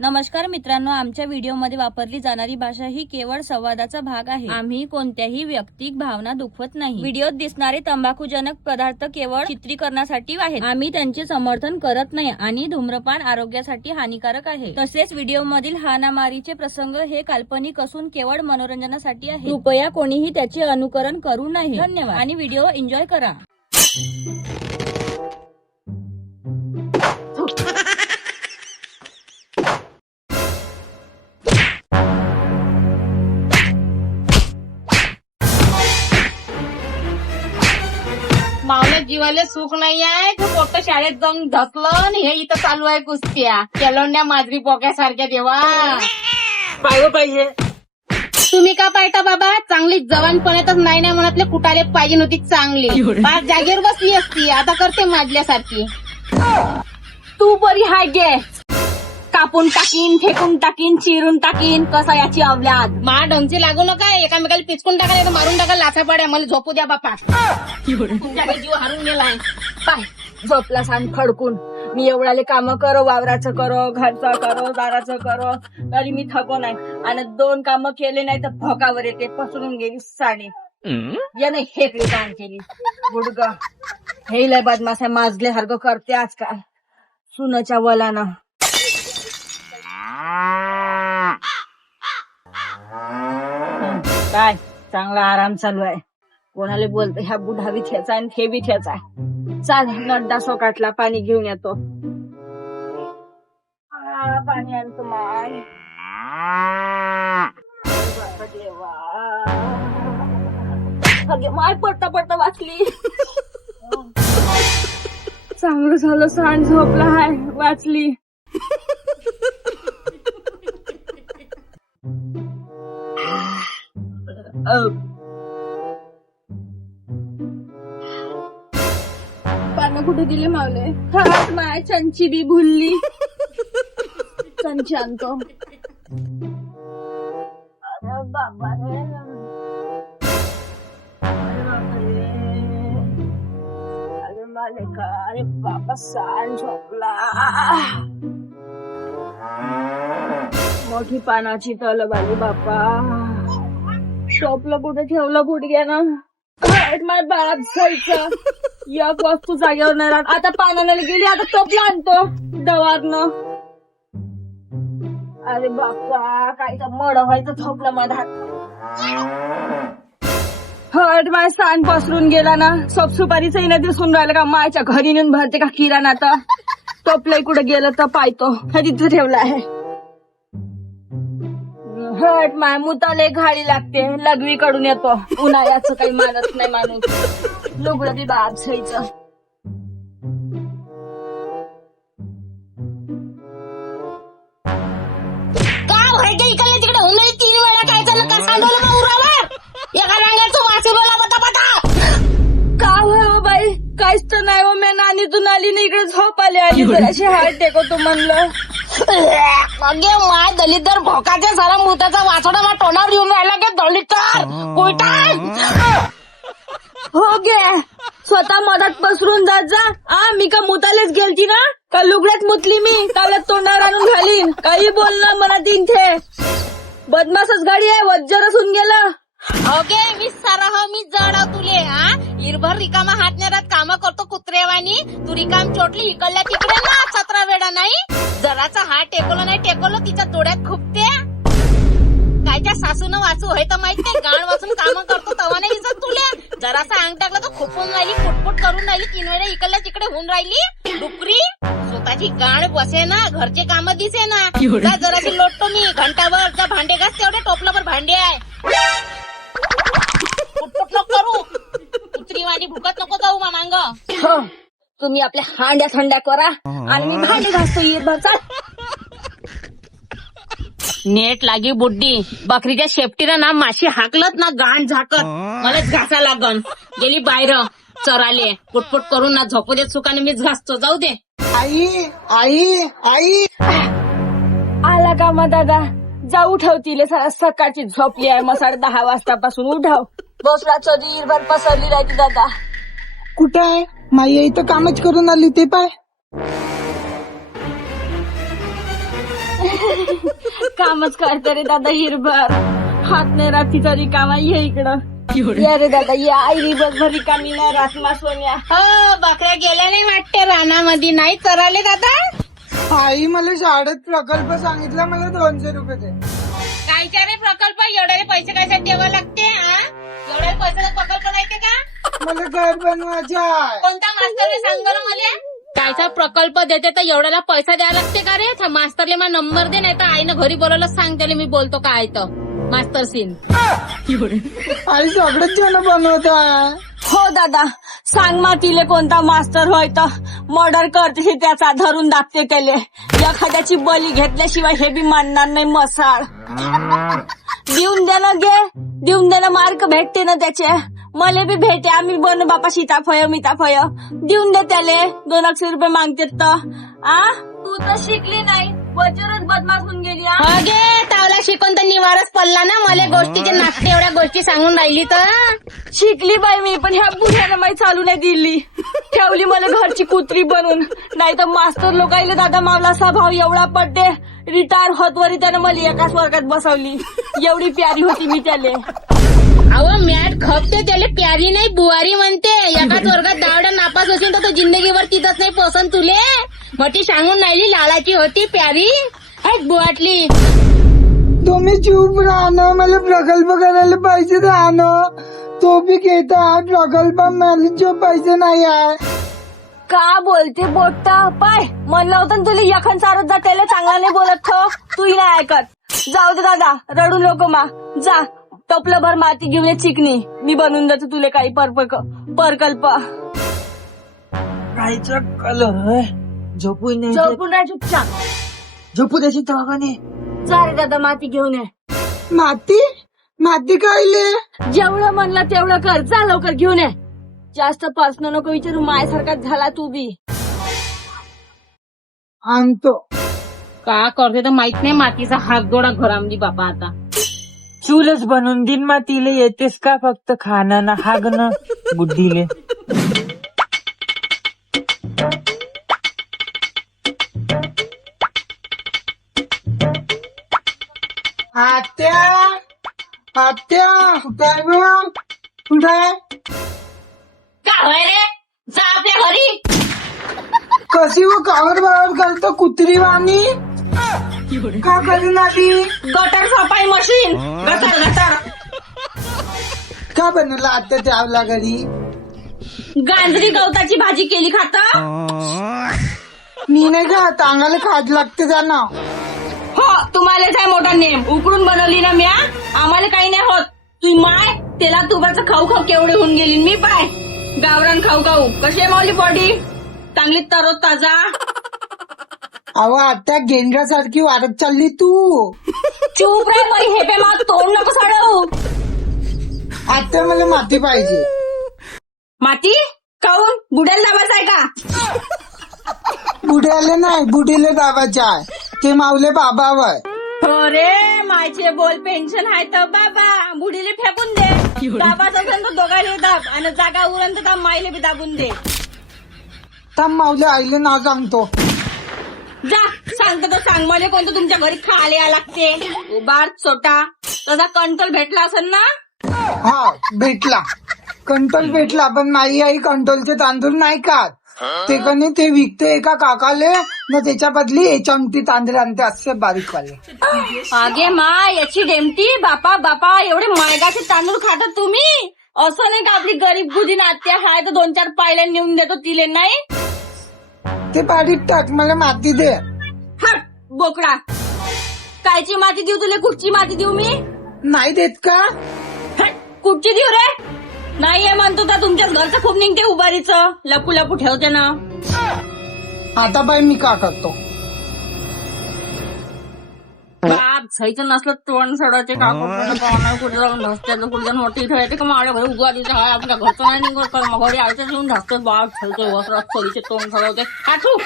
नमस्कार मित्रांनो, आमच्या व्हिडिओमध्ये वापरली जाणारी भाषा ही केवळ संवादाचा भाग आहे. आम्ही कोणत्याही वैयक्तिक भावना दुखवत नाही. व्हिडिओत दिसणारे तंबाखूजनक पदार्थ केवळ चित्रीकरणासाठी आहेत. आम्ही त्यांचे समर्थन करत नाही आणि धूम्रपान आरोग्यासाठी हानिकारक आहे. तसेच व्हिडिओमधील हाणामारीचे प्रसंग हे काल्पनिक असून केवळ मनोरंजनासाठी आहे. कृपया कोणीही त्याचे अनुकरण करू नये. धन्यवाद आणि व्हिडिओ एन्जॉय करा. मावल्या जीवाला सुख नाही आहे. ते पोट शाळेत जाऊन धसलं आणि हे इथं चालू आहे कुस्त्या केलोंड्या माजरी पोक्यासारख्या. देवा पाहिलं पाहिजे. तुम्ही का पाहता बाबा? चांगली जवानपणातच नाही नाही म्हणतले कुटाले पाहिजे नव्हती चांगली. बाळ जागेवर बसली असती, आता करते माजल्यासारखी. तू बरी हाय गे. कापून टाकीन, फेकून टाकीन, चिरून टाकीन. कसा याची अवलाद. मा ढमची लागू नका. एकामेकाला पिचकून टाका, नाही मारून टाका. लाथा पाड्या मला झोपू द्या बापा. तुमच्याकडे जीव हारून गेलाय. पाय झोपला सांग खडकून. मी एवढाले काम करो, वावराचं करो, घरचं करो, दाराचं करो, तरी मी थको नाही. आणि 2 कामं केले नाही तर भोकावर येते. पसरून गेली साडी. याने हेकली काम केली. गुडग हे लय बदमाश आहे. माजले सारखं करते आजकाल सुनाच्या वलानं. काय चांगला आराम चालू आहे. कोणाला बोलतो ह्या बुढा बी ठेचा आणि हे बी ठेचा. चाल नड्डा सोकाटला पाणी घेऊन येतो. पाणी आणतो माय. माय पडता पडता वाचली. चांगलं झालं सांड झोपला हाय वाचली. पानं कुठे दिले मावले? हात माय चंची बी भुलली. चंची आणतो. अरे बाबा रे. अरे मालिका. अरे बाबा सांड झोपला. मोठी पानाची तलब आली बापा. शॉपला कुठे ठेवलं गुडघ्यानं. माझ्या बाप जायचं. एक वस्तू जागेवर नाही राहत. आता पानाला गेली, आता टोपला आणतो डवारनं. अरे बाप्पा काय तर मड व्हायचं झोपलं मधात. हट माय स्थान पसरून गेला ना. सोप सुपारीचंही नाही दिसून राहिलं का. मायच्या घरी नेऊन भरते का किराणा. आता टोपलंय कुठे गेलं तर पाहतो. तिथं ठेवलं आहे. हट माय मुताले घाळी लागते. लघवी कडून येतो. उन्हाळ्याचं काही मानत नाही माणूस. लुगडं बी बाप जायचं. का व्हायचं इकडे तिकडे उन्हाळी 3 वेळा काय झालं का सांडवलं मग उरावर. एका रांगाचं वाचवला पटा. का हो बाई काहीच तर नाही हो. मी नानीतून आली ना इकडे झोप आली जराशी हात टेकवतो म्हणलं. अगे माय दलितर भोकाच्या सारा मुताचा वाचोडा मा तोंडावर येऊन राहिला का दलितर कुठं. हो गे स्वतः मधात पसरून जात जा. मी का मुतालेच गेलती ना का लुगड्यात मुतली मी. काला तोंडावर आणून घालीन. काही बोलणं मला तिथे. बदमासच गाडी आहे. वज्जर असून गेलं. ओके मी सारा मी जड तुले. इरभर रिकामा हात नेरात काम करतो कुत्रेवानी. तू रिकाम चोटली इकडल्या तिकडे ना 17 वेळा नाही. जराचा हात टेकवलं नाही टेकवलं तिच्या डोळ्यात खुपते. कायच्या सासून वाचू होय तर माहित नाही. गाण वाचून काम करतो तवा नाही दिसत तुले. जरासा अंग टाकलं तर खुपून राहिली, फुटफुट करून राहिली. 3 वेळा इकडल्या तिकडे होऊन राहिली. डुकरी स्वतःची गाण बसे ना. घरचे काम दिसे ना. जराशी लोटतो मी घंटाभर. त्या भांडे घास तेवढे टोपलाभर भांडे आहे. फुटफुट नको करू. कुत्रीवाणी भुकत नको जाऊ मामांग. तुम्ही आपल्या हांड्या थंड्या करा आणि मी भांडी घासतो. इरभर चाल. नेट लागी बुड्डी. बकरीच्या शेपटीनं ना माशी हाकलत ना गाण झाकत. मलाच घासा लागन. गेली बाहेर चराले. पुटपुट करून ना झोपू देत सुखाने मीच घासतो. जाऊ दे. आई आई आई. आला का मग दादा. जाऊ ठेवतील. सकाळची झोपली आहे. मग 10:30 वाजतापासून उठाव. बसला चोरी इरभर पसरली राहते दादा. कुठं आहे माई? इथं कामच करून आली ते पाय. कामच करते रे दादा हिरभर. हात नाही रात्रीचा रिकामा. ये इकडं. या रे दादा या. आई दिवसभर रिकामी नाही रात मा सोन्या. हो बकऱ्या गेल्या नाही वाटते रानामध्ये. नाही चराले दादा. आई मला शाळेत प्रकल्प सांगितला, मला 200 रुपये दे. कायच्या रे प्रकल्प? एवढे पैसे कशात द्यावं लागते? एवढ्या पैशाचा प्रकल्प नाही ते का? मला घर बनवायचं आहे. कोणता मास्तरने सांग बरं मला. कायचा प्रकल्प देते तर एवढ्याला पैसा द्यावा लागते का रे? मास्तरले मला नंबर दे, नाही तर आईनं घरी बोलायला सांग त्याला मी बोलतो काय तर मास्तर सीन. आई सगळेच जण बनवत आहे. हो दादा सांग मा तिले कोणता मास्टर होय तर मर्डर करते त्याचा. धरून दाबते त्याले. एखाद्याची बली घेतल्याशिवाय हे बी मानणार नाही मसाळ. देऊन दे ना गे. देऊन दे ना. मार्क भेटते ना त्याचे. मले बी भेटे. आम्ही बनू बापा सीताफळ मिताफळ. देऊन दे त्याले. 200 रुपये मागतेत तर. तू तर शिकली नाही. वचनच बदमाश होऊन गेली. अगे तावला शिकून तर निवारच पडला ना. मला गोष्टीचे नाचते एवढ्या गोष्टी सांगून राहिली तर. शिकली बाई मी, पण ह्या बुढ्यानं माही चालू नाही दिली. ठेवली मला घरची कुत्री बनून. नाही तर मास्तर लोकाईले दादा मावला स्वभाव एवढा पडते. रिटायर होतवरी त्यानं मला एकाच वर्गात बसवली. एवढी प्यारी होती मी त्याले. अहो मॅट खपते त्याला प्यारी नाही बुवारी म्हणते. एकाच वर्गात दावड्या नापास होती तर तो जिंदगीभर तिथंच नाही पसंत तुले. मोठी सांगून राहिली लालाची होती प्यारी. बुवाटली. तुम्ही चूप राहणं. मला प्रकल्प करायला पैसे राहणं. तो बी घेता प्रकल्प. मला जो पैसे नाही आहे. का बोलते बोटा पाय. म्हणलं होतं ना तुला यखन चारत जा. त्याला चांगला नाही बोलत हो. तूही नाही ऐकत. जाऊ दे दादा रडू नको मा. जा टपलं भर माती घेऊन ये चिकनी. मी बनवून देतो तुले काही प्रकल्प. कायचा कलर झोपून नाही. झोपून राह चुपचाप. झोपू द्यायची तवाने. जा रे दादा माती घेऊन ये. माती माती कायले. जेवढं म्हणलं तेवढं कर. जा लवकर घेऊन ये. जास्त पर्सनल नको विचारू. मायासारखाच झाला तू बी. आणतो. का करते तर माहित नाही. मातीचा हात जोडा घरामध्ये बाबा आता. चूलच बनवून दिन मातीले. येतेस का फक्त खाणं ना हागणं बुद्धीले. आत्या आत्या काय गं? कुठे काय होय रे? जा आपल्या घरी. कशी व कावर बावर करतो कुत्री वाणी. का करीन आधी. गटर सफाई मशीन. गटर. का बनवलं आता त्यावला घरी. गांजरी गवताची भाजी केली खाता. मी नाही का टांगाला खाज लागते जाणं. हो तुम्हालाच आहे मोठा नेम. उकडून बनवली ना म्या. आम्हाला काही नाही होत. तू माय त्याला तुपाचं खाऊ केवढे होऊन गेली. मी पाय गावरान खाऊ कशी आहे मावली बॉडी. चांगली तरो ताजा. अहो आता गेंड्यासारखी वाढत चालली तू. चूप रे बाई. हे पे मग तोंड नको साडू. आता मला माती पाहिजे. माती खाऊन बुड्याला दाबाच आहे का. बुड्याले नाही बुडीले दाबाचे आहे. ते मावले बाबावर. हो रे मायचे बोल पेन्शन आहे तर बाबा. बुडीले फेकून दे. दाबाच असेल तर दोघांनी दाब. आणि जागा उरण तर मायले बी दाबून दे. थांब मावले आईले नाव सांगतो. जा सांगतो तर सांग. मला कोणतं तुमच्या घरी खायला या लागते. उबार छोटा तसा कंट्रोल भेटला असेल ना. हा भेटला. कंट्रोल भेटला. पण माई आई कंट्रोलचे तांदूळ नाही खात. ते कणी ते विकते एका काकाले न त्याच्या बदली चमटी तांदूळ आणते असे बारीक वाले. आगे मा याची डेमटी. बापा एवढे मायगाचे तांदूळ खातात तुम्ही. असं नाही का आपली गरीब गुदी नात्या हाय तर 2-4 पायल्या नेऊन देतो तिले नाही. ते बारीक टाक. मला माती दे. हट बोकडा. कायची माती देऊ तुला. कुठची माती देऊ मी. नाही देत का. हट कुठची देऊ रे. नाहीये म्हणतो तर तुमच्याच घरचं खूप निघते उभारीचं. लपू ठेवते ना. आता बाई मी का करतो. बाप सहीचं नसलं तोंड सडाचे काकड कुठे जाऊन धसत्याचं कुठे जाऊन मोठी ठेवायचे का माझ्या घरी उगारीचं आहे. आपल्या घरचं नाही निघत कर. मग घरी आयचं येऊन धसते. बाप ठेवते वस्त्रात खोलीचे तोंड सडवते. काठू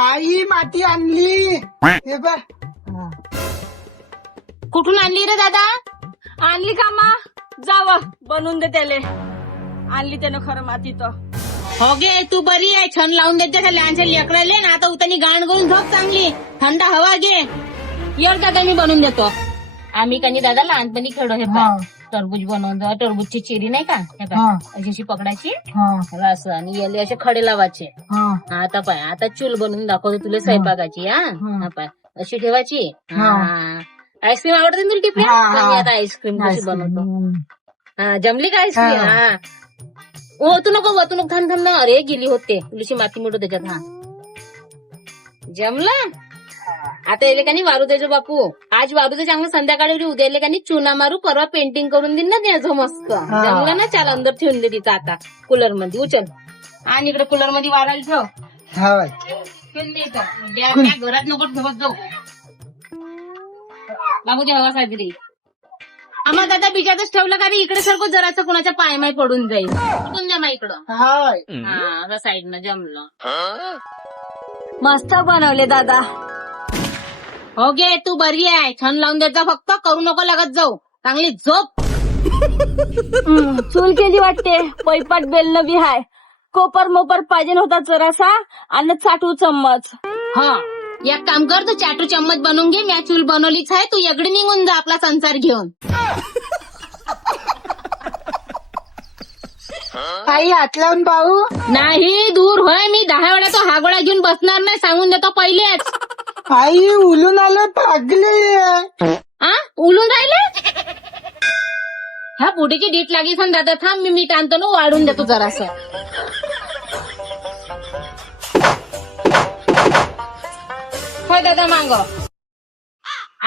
आई माती आणली. हे बघ. कुठून आणली रे दादा. आणली का मा. जावं बनवून दे त्याले. आणली त्यानं खरं माती तर. हो गे तू बरी आहे. छण लावून देते त्या लहानशा लेकराले ना. आता उतानी गाण करून झोप चांगली. थंड हवा घे. यर दादा मी बनवून देतो. आम्ही कनी दादा लहानपणी खेळलो हे पाय. टरबूज बनवतो. टरबूजची चिरी नाही का हे पाय अशी पकडायची असं आणि याले असे खडे लावायचे. आता पाय आता चूल बनवून दाखवतो तुला स्वयंपाकाची. हा पाय अशी ठेवायची. आईस्क्रीम आवडते ना तुला टिपल्या. आता आईस्क्रीम कशी बनवतो. जमली का आईस्क्रीम. ओतू नको थांब ना. अरे गेली होते तुळशी माती मोठं त्याच्यात. जमलं. आता येले का नाही वारू त्याचं बापू. आज वारू ते चांगलं संध्याकाळी उद्या येले का नाही चुना मारू. परवा पेंटिंग करून देईन ना त्याचं मस्त. जमलं ना. चाल अंदर ठेवून दे तिथं आता कूलर मध्ये. उचल आणि इकडे कूलर मध्ये वारायला ठेव. ठेवून दे इथं. घरात नको ठेवत जाऊ. बाबू ते हवा साजरी. आम्हाला दादा बिजातच ठेवलं का रे. इकडे सारखं जराचं कोणाच्या पायमाय पडून जाईल. कुठून द्या मा इकडं. हा साईडनं जमलं. मस्त बनवले दादा. हो गे तू बरी आहे. छण लावून देत जा फक्त. करू नको लागत जाऊ. चांगली झोप. चूल केली वाटते. पैपाट बेलणं बी हाय. कोपर मोपर पाहिजे होता जरासा आणि चाटू चम्मच. हा एक काम कर. तू चाटू चम्मच बनवून घे. मी चूल बनवलीच आहे. तू एगडी निघून जा आपला संसार घेऊन. आई हात लावून पाहू. नाही दूर होय. मी 10 वेळा तो हा गोळा घेऊन बसणार नाही. सांगून देतो पहिलेच. आई उलून आलं पागले. उलून राहिले. ह्या बुडीची डीट लागली सांग दादा. थांब मी मीठ आणतो ना. वाढून देतो जरासं. होय दादा मांग.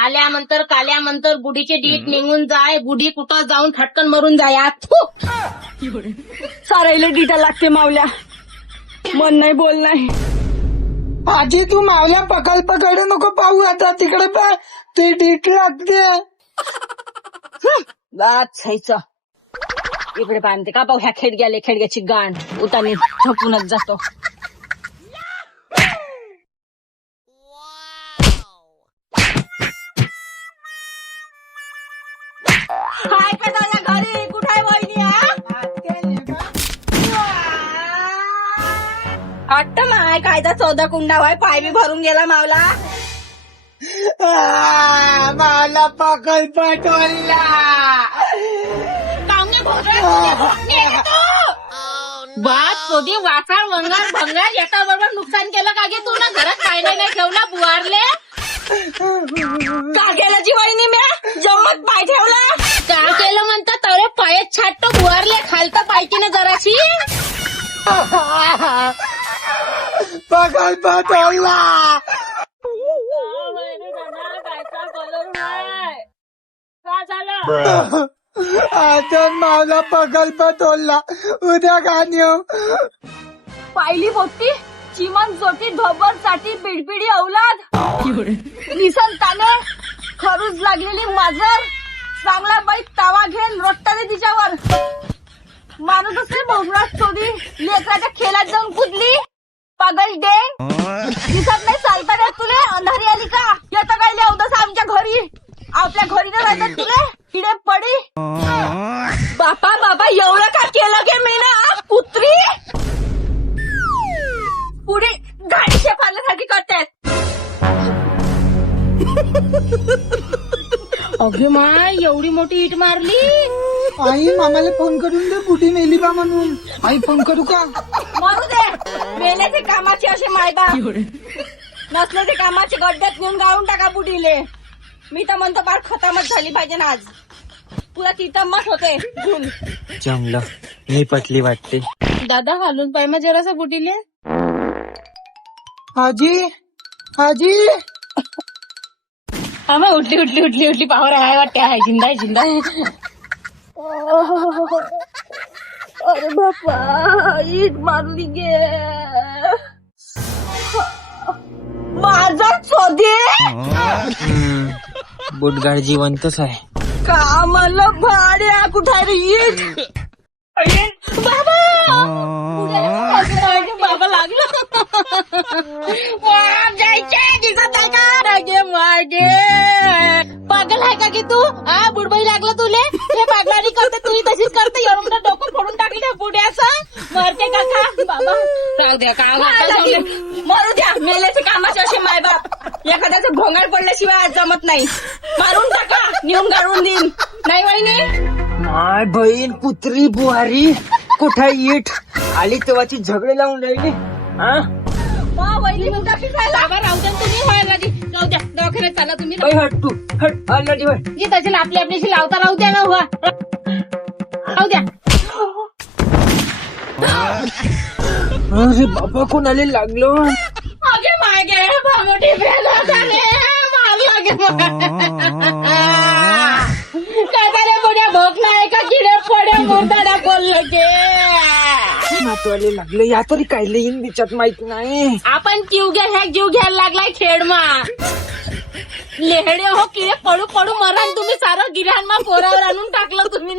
आल्यानंतर काल्यानंतर बुडीचे डीट निघून जाय. बुडी कुठं जाऊन फटकन मरून जाय. सारायला डिटा लागते मावल्या. मन नाही बोल नाही. आजी तू मावल्या प्रकल्पाकडे नको पाहू. आता तिकडे पाय ते डीट लागते. छायचं इकडे बांधते का पाहू. ह्या खेडग्याची गाण उतानी झोपूनच जातो. काय का दादा घरी. कुठे आहे वहिनी. वाटत माय कायदा 14 कुंडा व्हाय. पाय बी भरून गेला मावला. मावला प्रकल्प टोलला. बात सोदी वासाळ वंगार भंगार याचा बरोबर नुकसान केलं का गे तू ना. घरात काय नाही ठेवला. बुवारले का गेला जी वहिनी. मी जम्मत पाय ठेवला. का केलं म्हणता. तळे पायच छाटतो. बुवारले खालतं पायकीने जराशी. प्रकल्प टोलला. का झालं. आता माझा प्रकल्प तोडला. उद्या का नेऊ. पाहिली मोठी चिमण जोटी ढोबर साठी बिडबिडी अवलाद. निसन ताने खरूज लागलेली माजर. चांगला बाई तावा घेऊन रोटताने तिच्यावर. माणूस असे भोंगरात चोरी लेकराच्या खेळात जाऊन कुदली. पागल डेंग. दिसत नाही चालता का तुले. अंधारी आली का. येतं काय लिहावतस आमच्या घरी. आपल्या घरी न राहतात तुले. किडे पडी. बापा एवढं का केलं गे मी ना. कुत्री पुढे गाडीच्या पाण्यासाठी करतात. अगे माय एवढी मोठी इट मारली. आई मामाला फोन करून दे. बुटी मेली बा म्हणून. आई फोन करू का. मरू दे. मेल्याचे कामाचे असे मायबा. नसले ते कामाचे गड्ड्यात नेऊन गाळून टाका बुडीले. मी तर म्हणतो बार खतमच झाली पाहिजे ना आज. पुरा तिथंच होते. जमलं. मी पटली वाटते. दादा घालून पाय मग जरासा बुटीले. आजी आम्हा उठली पावर आहे वाटते. आहे जिंदा अरे बापा ईट मारली गे. माझा चोदे. बुटगाड जिवंतच आहे. का मला भाड्या कुठे रे ईट. बाबा लागलं. जायचे दिसत आहे का. गे मागे पागल आहे का की तू. बुडबाई लागलं तुले. हे पागलाडी करते. तू तशीच करते. एवढं डोकं फोडून टाकली त्या बुड्याचं. मरते का बाबा. द्या का मरू द्या. मेल्याचे कामाचे असे मायबाप. एखाद्याचं घोंगाड पडल्याशिवाय आज जमत नाही. मारून टाका, नेऊन गाळून देईन. नाही वहिनी? माय बहीण कुत्री बुहारी कुठे येट आली तेव्हाची झगडे लावून राहिली. हा वहिनी मुलगा पिसायला. बाबा राहू द्या तुम्ही व्हायला जाऊ द्या दवाखान्यात चाला तुम्ही बाई हट तू हट ऑलरेडी हट. जी तशी आपली आपल्याशी लावता राहू द्या ना हुआ राहू द्या. अरे बाबा कोणाला लागलो. आगे मागे भामोटी बेला झाले मागे काय झाले बुड्या भोक नाही का किडे पडे मुर्दाडा बोललो के नातवाले लागले या तरी काय येईन तिच्यात माहित नाही. आपण जीव घ्यायला लागलाय खेडमा लेहडे हो किडे पडू पडू मरण तुम्ही सारं गिऱ्हाण पोरावर आणून टाकलं तुम्ही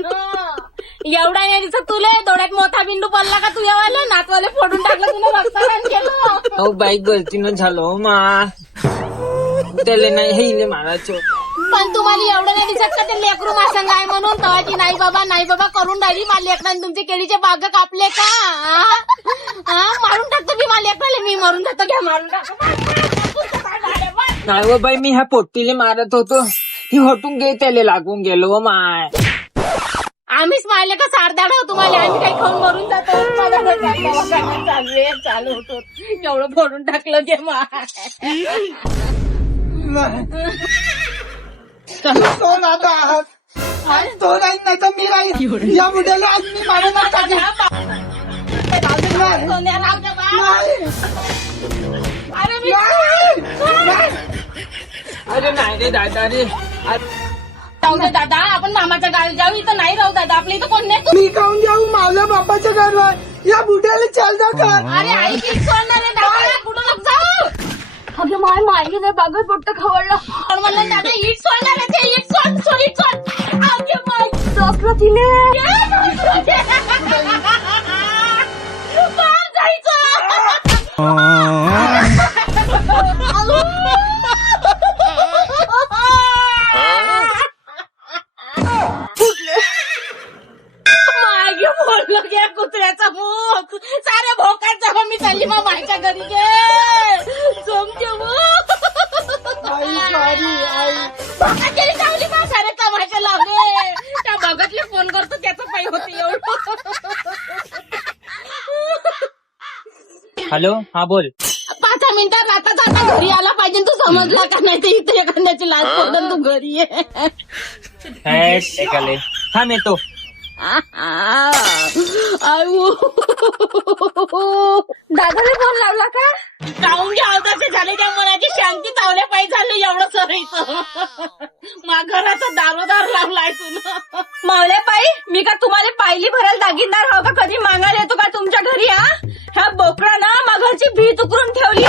एवढा नाही दिसत तुले डोळ्यात मोठा बिंदू पडला का तू येवाले नातवाले फोडून टाकलं तुला रक्तदान केलं. हो बाई गलतीनं झालो मा त्याला नाही हे मारायचं. पण तुम्हाला एवढं नाही दिसत का ते लेकरू मासंग आहे म्हणून तवाची नाही बाबा करून राहिली मला लेकरांनी तुमचे केळीचे बाग कापले का मारून टाकतो मी मला लेकराले मी मारून जातो घ्या मारून टाकतो. नाही बाई मी ह्या पोट्टीले मारत होतो ही हटून गे त्याला लागून गेलो माय. आम्हीच मारले का सारदाड हो तुम्हाला आम्ही काही खाऊन मरून जातो चालू होतो एवढं फोडून टाकलं जे तो नाता आज तो नाही तर मी राहील. या बुड्याला आज मी मारणार टाकेन. अरे मी अरे नाही रे दादा रे. जाऊ दे दादा आपण मामाच्या गावी जाऊ. इथं नाही राहू दादा आपल्या इथं कोण नाही. मी खाऊन जाऊ माझ्या बापाच्या घरला. या बुड्याला चाल जा का. अरे आई किती सोडणार आहे दादा कुठं नको जाऊ. अगं माय मारली नाही बागत पोट्ट खवळलं. पण म्हणलं दादा इट सोडणार आहे ते इट सोड. अगे माय टोचलं तिने. पार जायचं. मागे बोललो गे कुत्र्याचा भूक सारे भोकाचा हो मी चालली मग माझ्या घरी गे जमते भोका केली चावली मग सारे कामाच्या लावले त्या भगतले फोन करतो त्याचं पाय होते एवढं. हॅलो हा बोल. 5 मिनिटात आता घरी आला पाहिजे तू समजला का नाही तर इथे एखाद्याची लाच पडून तू घरी ये. थांब येतो. दादाने फोन लावला का? जाऊन घ्या तसे झाले त्या मनाची शांती तावल्या पाहिजे झालं एवढं सरायचं मा घराचा दारोदार लावलाय तुला. मावल्या पायी मी का तुम्हाला पायली भरायला दागिनदार हो का कधी मागायला येतो का तुमच्या घरी. ह्या बोकडा ना मगरची भीत उकरून ठेवली.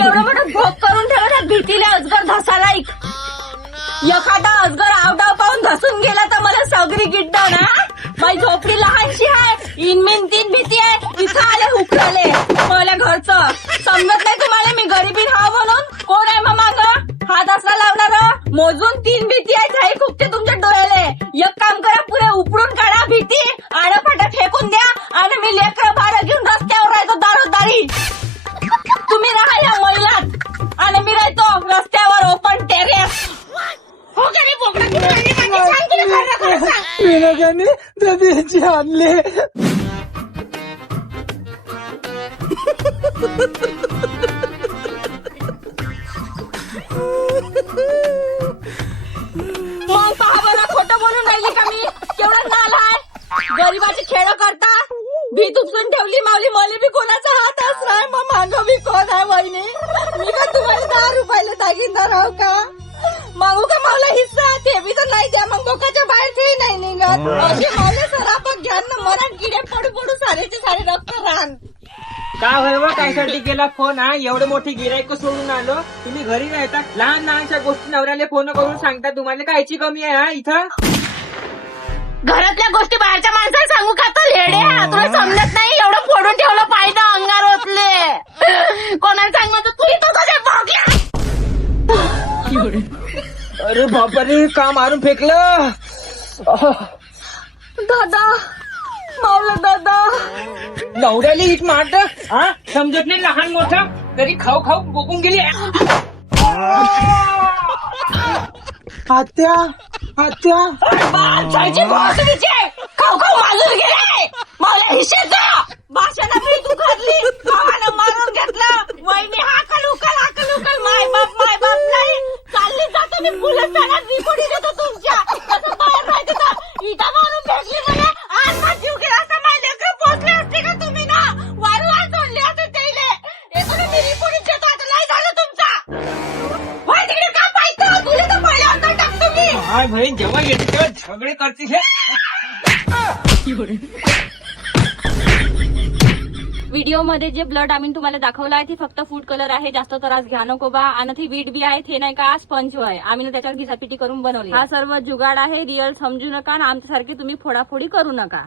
एवढं मोठं भोग करून ठेवलं त्या भीतीला अजगर धसाला. एखादा अजगर आवडाव पाहून धसून गेला तर मला सगळी गिड्ड ना. माझी झोपडी लहानशी आहे इनमेन 3 भीती आहे. इथं आले हुकराले मला घरचं समजत नाही तुम्हाला मी गरीबी राहावं म्हणून. कोण आहे मग माग हात असला लावणार. मोजून 3 भीती आहे झाई खूपते तुमच्या डोळ्याले. एक काम करा पुरे उपडून काढा भीती आडपाटा फेकून द्या आणि मी लेकरं बाळ घेऊन रस्त्यावर राहतो दारोदारी. तुम्ही राहा या महिलात आणि मी राहतो रस्त्यावर ओपन टेरेस. हो का रे बोकडा कुठे राहिली माझी सांग तुला खरं सांग. विनाकाने ददीची आणले. मग पहा बरं खोटं बोलून राहिली का मी. केवढं नाल आहे. गरीबाची खेळ करता भीत उचलून ठेवली मावली. मला बी कोणाचा हात असणार मग मागं बी कोण आहे वहिनी. मी का तुम्हाला 10 रुपयाला दागिनदार आहो का. मागू का मावला हिस्सा ते बी तर नाही द्या मग बोकाच्या बाहेर ते नाही निघत. असे मावले सरापक घ्या ना मरण किडे पडू पडू सारेचे सारे रक्त राहण. का बरोबर कायसाठी केला फोन. एवढे मोठे गिराईक सोडून आलो तुम्ही घरी राहता. लहान लहानशा गोष्टी नवऱ्याला फोन करून सांगता. तुम्हाला कायची कमी आहे इथं. घरातल्या गोष्टी बाहेरच्या माणसाला सांगू का तर लेडे तुला समजत नाही. एवढं फोडून ठेवलं पाहिजे अंगार ओतले कोणाला सांग म्हणतो तू इथं कसे भोगल्या. अरे बापरे का मारून फेकलं. दादा मावला दादा नवऱ्याला इट मारत हा समजत नाही लहान मोठं तरी खाऊ खाऊ बोकून गेली. आत्या आत्या खाऊ खाऊ माजून गेले मावल्या हिशेचा भाषाला मी तू घातली भावानं मारून घेतलं वहिनी हाकल उकल माय बाप नाही चालली जातो मी पोलीस ठाण्यात रिपोर्ट देतो तुमच्या कसं बाहेर राहते तर इटा मारून भेटली मला आज माझा जीव गेला असता माझे लेकरं पोचले असते का तुम्ही ना वारंवार सोडले असते त्याले येतो ना मी रिपोर्ट देतो आता नाही झालं तुमचा वय तिकडे का पाहिजे तुला तर पहिल्या अंतर टाकतो मी काय बहीण जेव्हा येते तेव्हा झगडे करतेस हे. व्हिडिओ मध्ये जे ब्लड आम्ही तुम्हाला दाखवलं आहे ते फक्त फूड कलर आहे. जास्त त्रास घ्या नको बा. आणि ती वीट बी आहे ते नाही का स्पंज आहे. आम्ही त्याच्यावर घिसापिटी करून बनवली. हा सर्व जुगाड आहे. रिअल समजू नका आणि आमच्यासारखी तुम्ही फोडाफोडी करू नका.